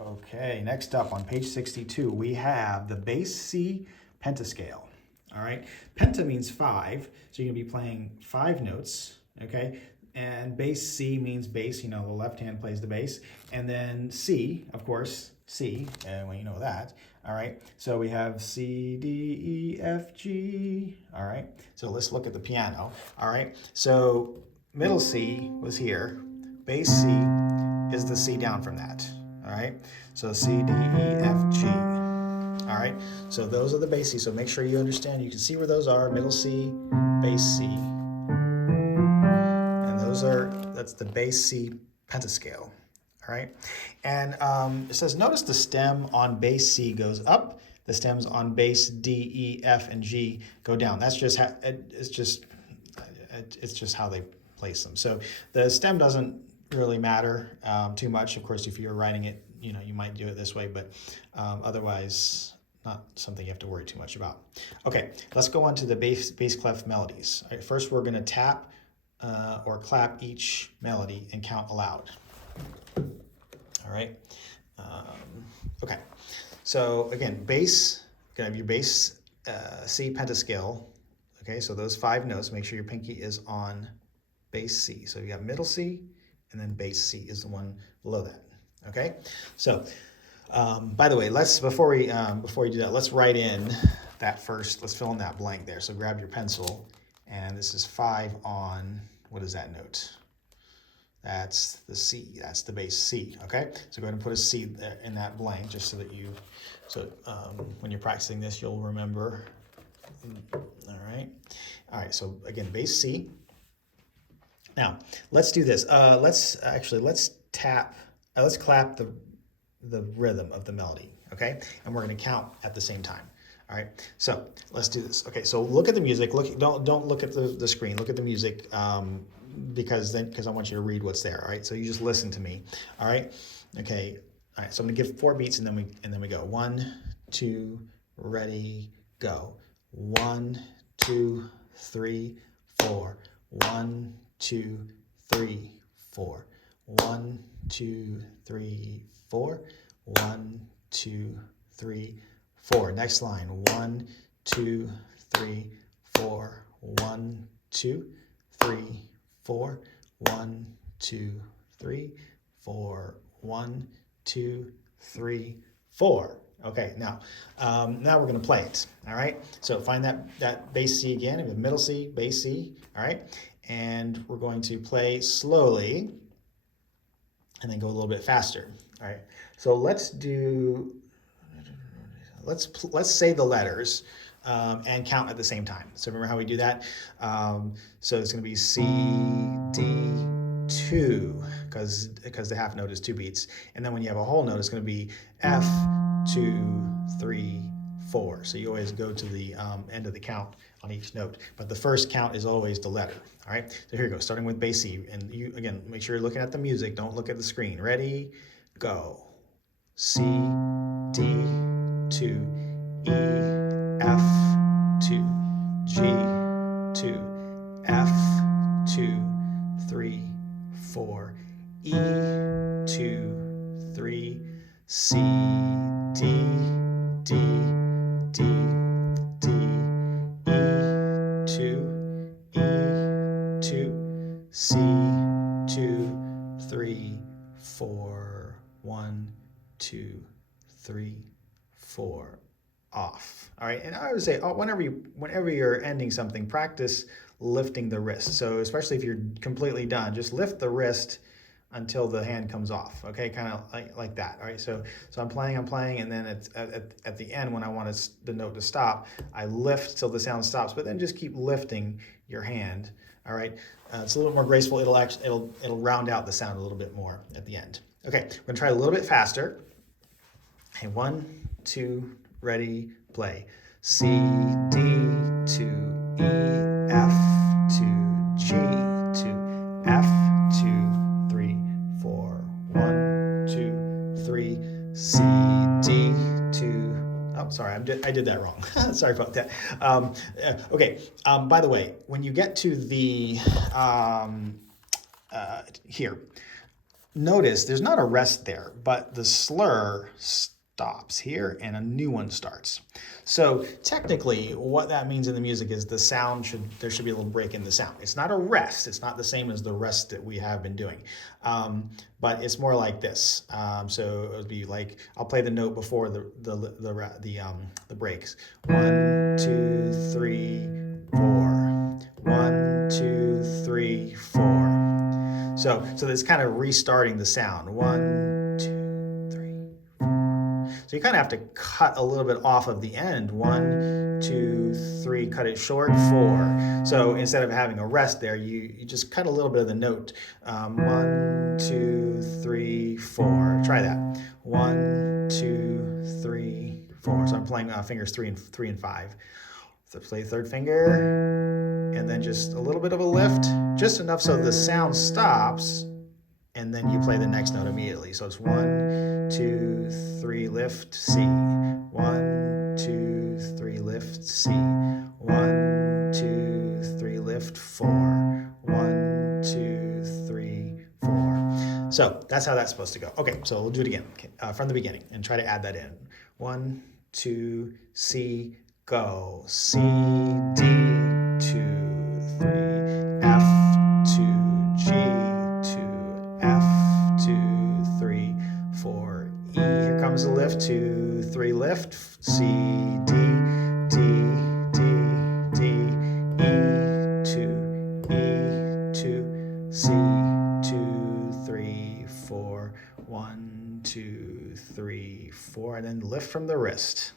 Okay, next up on page 62, we have the bass C pentascale. All right, penta means five, so you're gonna be playing five notes, okay? And bass C means bass, you know, the left hand plays the bass. And then C, of course, C, well, you know that. All right, so we have C, D, E, F, G. All right, so let's look at the piano. All right, so middle C was here, bass C is the C down from that. All right, so C, D, E, F, G. All right, so those are the bass C. So make sure you understand. You can see where those are: middle C, bass C, and that's the bass C pentascale. All right, and it says notice the stem on bass C goes up. The stems on bass D, E, F, and G go down. That's just it's just how they place them. So the stem doesn't really matter too much. Of course, if you're writing it, you know, you might do it this way, but otherwise, not something you have to worry too much about. Okay, let's go on to the bass clef melodies. All right, first, we're going to tap or clap each melody and count aloud. All right. Okay. So again, bass. You're gonna have your bass C pentascale. Okay, so those five notes. Make sure your pinky is on bass C. So you have middle C, and then bass C is the one below that. Okay. So by the way, before we do that, let's write in that first. Let's fill in that blank there. So grab your pencil, and this is 5 on, what is that note? That's the C. That's the bass C. Okay. So go ahead and put a C in that blank, just so that when you're practicing this, you'll remember. All right. All right. So again, bass C. Now let's do this. Let's clap the rhythm of the melody. Okay. And we're going to count at the same time. All right. So let's do this. Okay. So look at the music. Don't look at the screen. Look at the music. Because I want you to read what's there. All right, so you just listen to me. All right, okay. All right, so I'm gonna give 4 beats and then we go. 1, 2, ready, go. 1, 2, 3, 4. 1, 2, 3, 4. 1, 2, 3, 4. 1, 2, 3, 4. Next line. 1, 2, 3, 4. 1, 2, 3, 4. 1, 2, 3, 4. 1, 2, 3, 4. Okay, now we're going to play it. All right, so find that bass C again, and the middle C, bass C. All right, and we're going to play slowly, and then go a little bit faster. All right, so let's say the letters. And count at the same time. So remember how we do that? So it's going to be C, D, 2, because the half note is 2 beats. And then when you have a whole note, it's going to be F, 2, 3, 4. So you always go to the end of the count on each note. But the first count is always the letter. All right? So here we go, starting with bass C. And you, again, make sure you're looking at the music. Don't look at the screen. Ready? Go. C, D, 2, E, F, 2, G, 2, F, 2, 3, 4, E, 2, 3, C, D, D, D, D, E, 2, E, 2, C, 2, 3, 4, 1, 2, 3, 4. Off. All right, and I would say whenever you're ending something, practice lifting the wrist. So especially if you're completely done, just lift the wrist until the hand comes off. Okay, kind of like that. All right, so I'm playing, and then at the end when I want the note to stop, I lift till the sound stops. But then just keep lifting your hand. All right, it's a little more graceful. It'll round out the sound a little bit more at the end. Okay, we're gonna try a little bit faster. Okay, 1, 2. Ready, play. C, D, 2, E, F, 2, G, 2, F, 2, 3, 4. 1, 2, 3, C, D, 2. Oh, sorry, I did that wrong. Sorry about that. Okay, by the way, when you get to the, here, notice there's not a rest there, but the slur stops here and a new one starts. So technically what that means in the music is the sound there should be a little break in the sound. It's not a rest. It's not the same as the rest that we have been doing. But it's more like this. So it would be like, I'll play the note before the breaks. 1, 2, 3, 4. 1, 2, 3, 4. So it's kind of restarting the sound. 1, 2, 3, 4. So you kind of have to cut a little bit off of the end. 1, 2, 3, cut it short. 4. So instead of having a rest there, you just cut a little bit of the note. 1, 2, 3, 4. Try that. 1, 2, 3, 4. So I'm playing fingers 3 and 5. So play third finger, and then just a little bit of a lift, just enough so the sound stops, and then you play the next note immediately. So it's 1, 2, 3, lift, C. 1, 2, 3, lift, C. 1, 2, 3, lift, 4. 1, 2, 3, 4. So that's how that's supposed to go. Okay, so we'll do it again from the beginning and try to add that in. 1, 2, C, go. C, D, 2, 3, F, 2, G, 2, F, 2, 3, 4, E. Here comes the lift, 2, 3, lift, C, D, D, D, D, E, 2, E, 2, C, 2, 3, 4, 1, 2, 3, 4, and then lift from the wrist.